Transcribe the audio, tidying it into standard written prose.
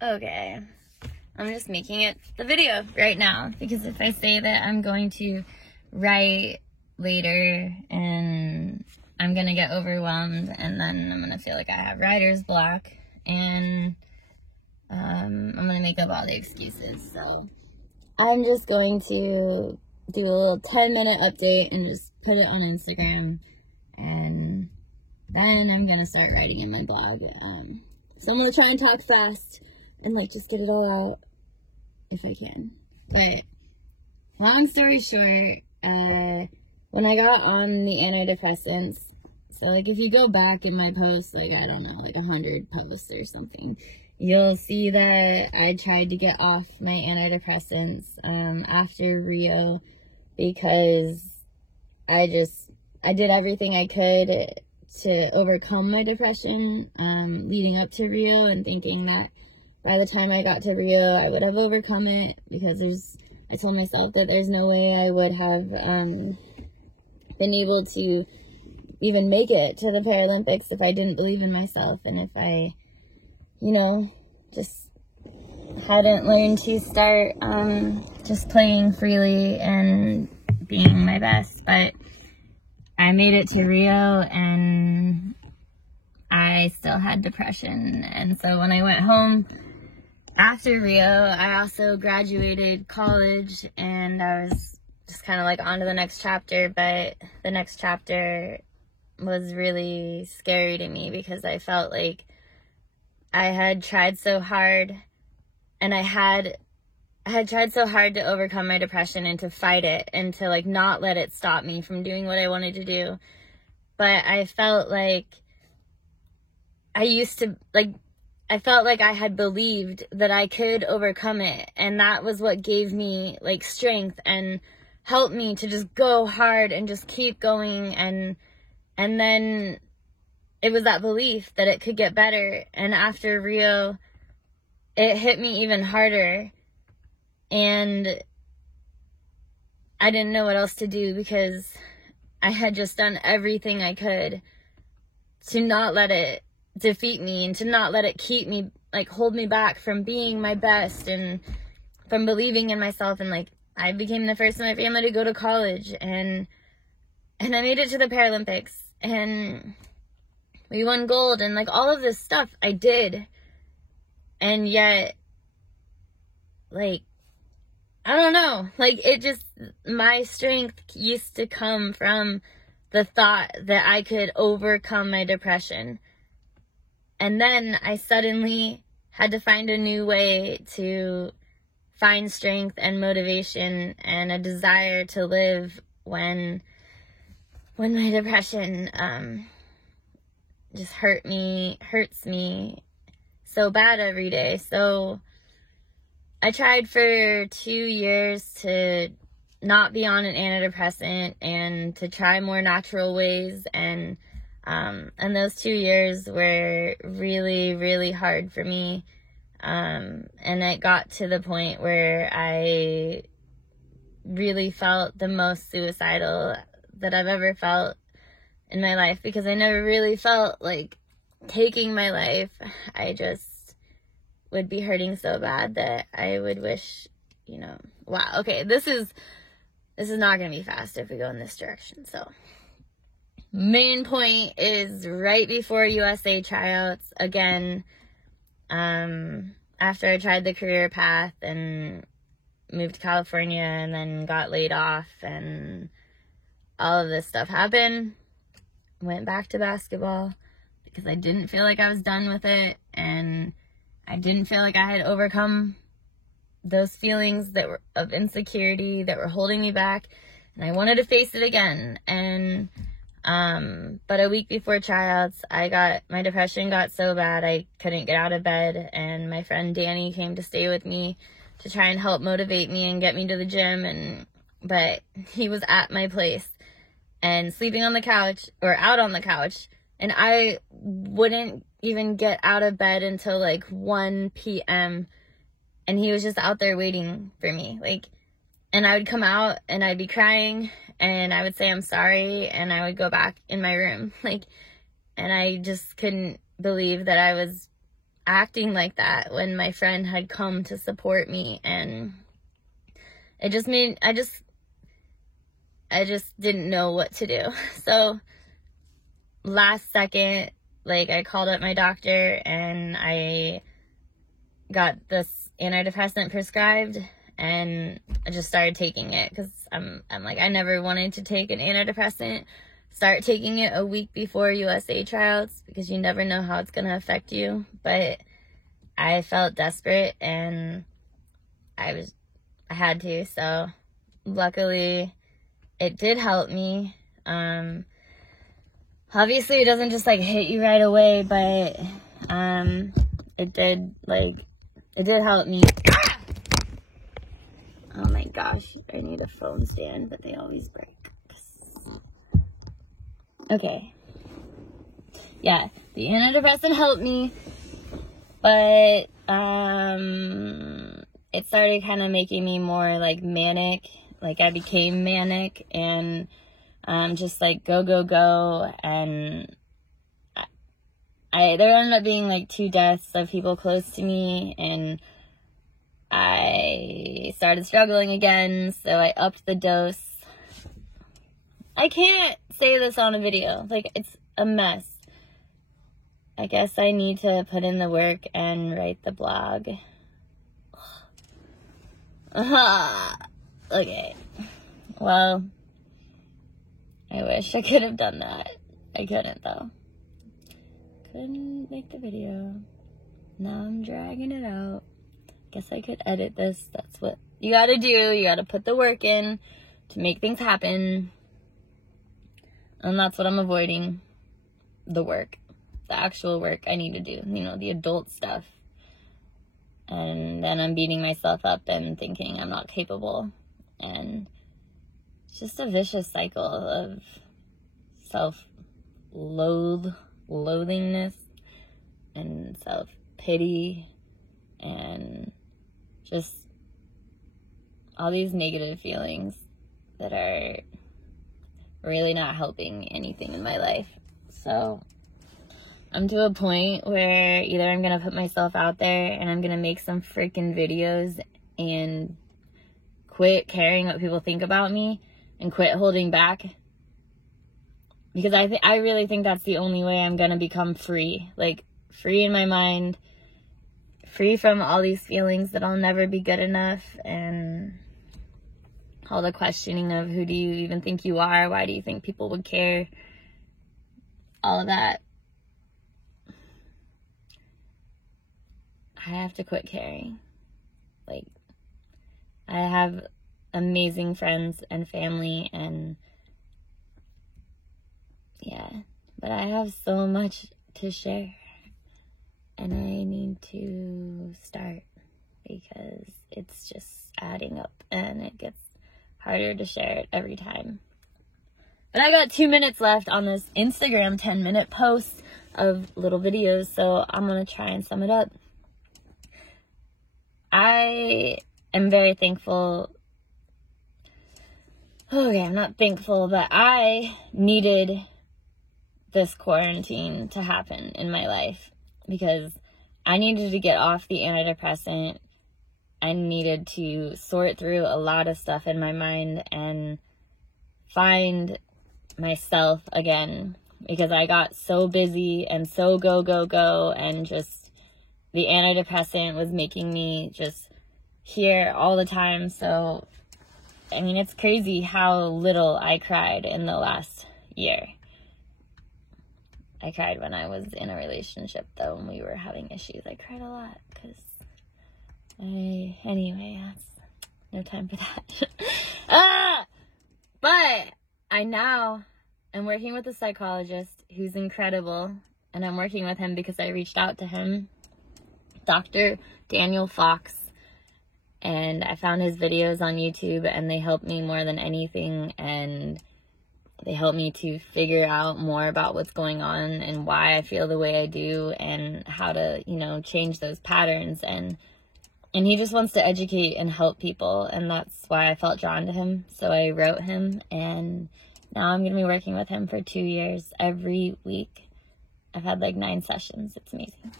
Okay, I'm just making it the video right now, because if I say that I'm going to write later and I'm gonna get overwhelmed, and then I'm gonna feel like I have writer's block, and I'm gonna make up all the excuses. So I'm just going to do a little 10-minute update and just put it on Instagram, and then I'm gonna start writing in my blog. So I'm gonna try and talk fast and just get it all out if I can. But long story short, when I got on the antidepressants, so if you go back in my posts, I don't know, 100 posts or something, you'll see that I tried to get off my antidepressants after Rio, because I did everything I could to overcome my depression leading up to Rio, and thinking that by the time I got to Rio, I would have overcome it, because I told myself that there's no way I would have been able to even make it to the Paralympics if I didn't believe in myself, and if I, just hadn't learned to start just playing freely and being my best. But I made it to Rio, and I still had depression. And so when I went home after Rio, I also graduated college, and I was just kind of on to the next chapter. But the next chapter was really scary to me, because I felt like I had tried so hard, and I had tried so hard to overcome my depression and to fight it, and to not let it stop me from doing what I wanted to do. But I felt like I felt like I had believed that I could overcome it, and that was what gave me strength and helped me to just go hard and just keep going. And then it was that belief that it could get better. And after Rio, it hit me even harder, and I didn't know what else to do, because I had just done everything I could to not let it defeat me, and to not let it keep me, hold me back from being my best and from believing in myself. And I became the first in my family to go to college, and I made it to the Paralympics, and we won gold, and all of this stuff I did. And yet, I don't know, my strength used to come from the thought that I could overcome my depression. And then I suddenly had to find a new way to find strength and motivation and a desire to live when my depression just hurts me so bad every day. So I tried for 2 years to not be on an antidepressant and to try more natural ways, and those 2 years were really, really hard for me. And it got to the point where I really felt the most suicidal that I've ever felt in my life, because I never really felt like taking my life. I just would be hurting so bad that I would wish, wow, okay, this is not going to be fast if we go in this direction. So main point is, right before USA tryouts, again, after I tried the career path and moved to California and then got laid off and all of this stuff happened, went back to basketball because I didn't feel like I was done with it, and I didn't feel like I had overcome those feelings that were of insecurity that were holding me back, and I wanted to face it again. And but a week before tryouts, my depression got so bad I couldn't get out of bed, and my friend Danny came to stay with me to try and help motivate me and get me to the gym. But he was at my place and sleeping on the couch, or out on the couch, and I wouldn't even get out of bed until 1 p.m. and he was just out there waiting for me. And I would come out and I'd be crying, and I would say I'm sorry, and I would go back in my room. And I just couldn't believe that acting like that when my friend had come to support me, and it just made, I just didn't know what to do. So last second, like, I called up my doctor and I got this antidepressant prescribed, and I just started taking it because I'm like, I never wanted to take an antidepressant. Start taking it a week before USA tryouts because you never know how it's going to affect you. But I felt desperate and I had to. So luckily it did help me. Obviously it doesn't just like hit you right away, but it did help me. Oh my gosh, I need a phone stand, but they always break. Okay. Yeah, the antidepressant helped me, but it started kind of making me more like manic. Like I became manic and just like go, and there ended up being like 2 deaths of people close to me, and I started struggling again, so I upped the dose. I can't say this on a video. Like, it's a mess. I guess I need to put in the work and write the blog. Okay. Well, I wish I could have done that. I couldn't, though. Couldn't make the video. Now I'm dragging it out. Guess I could edit this. That's what you gotta do. You gotta put the work in to make things happen. And that's what I'm avoiding. The work. The actual work I need to do. You know, the adult stuff. And then I'm beating myself up and thinking I'm not capable. And it's just a vicious cycle of self-loathingness and self-pity and just all these negative feelings that are really not helping anything in my life. So I'm to a point where either I'm going to put myself out there and I'm going to make some freaking videos and quit caring what people think about me and quit holding back. Because I really think that's the only way I'm going to become free. Like, free in my mind, free from all these feelings that I'll never be good enough, and all the questioning of who do you even think you are? Why do you think people would care? All of that. I have to quit caring. Like, I have amazing friends and family, and yeah, but I have so much to share, and I need to start because it's just adding up and it gets harder to share it every time. But I got 2 minutes left on this Instagram 10-minute post of little videos, so I'm going to try and sum it up. I am very thankful. Okay, I'm not thankful, but I needed this quarantine to happen in my life because I needed to get off the antidepressant. I needed to sort through a lot of stuff in my mind and find myself again because I got so busy and so go, and just the antidepressant was making me just here all the time. So, I mean, it's crazy how little I cried in the last year. I cried when I was in a relationship, though, when we were having issues. I cried a lot because anyway, that's no time for that. But I now am working with a psychologist who's incredible, and I'm working with him because I reached out to him, Dr. Daniel Fox, and I found his videos on YouTube, and they helped me more than anything, and they helped me to figure out more about what's going on and why I feel the way I do and how to, change those patterns. And he just wants to educate and help people, and that's why I felt drawn to him. So I wrote him, and now I'm going to be working with him for 2 years every week. I've had like 9 sessions. It's amazing.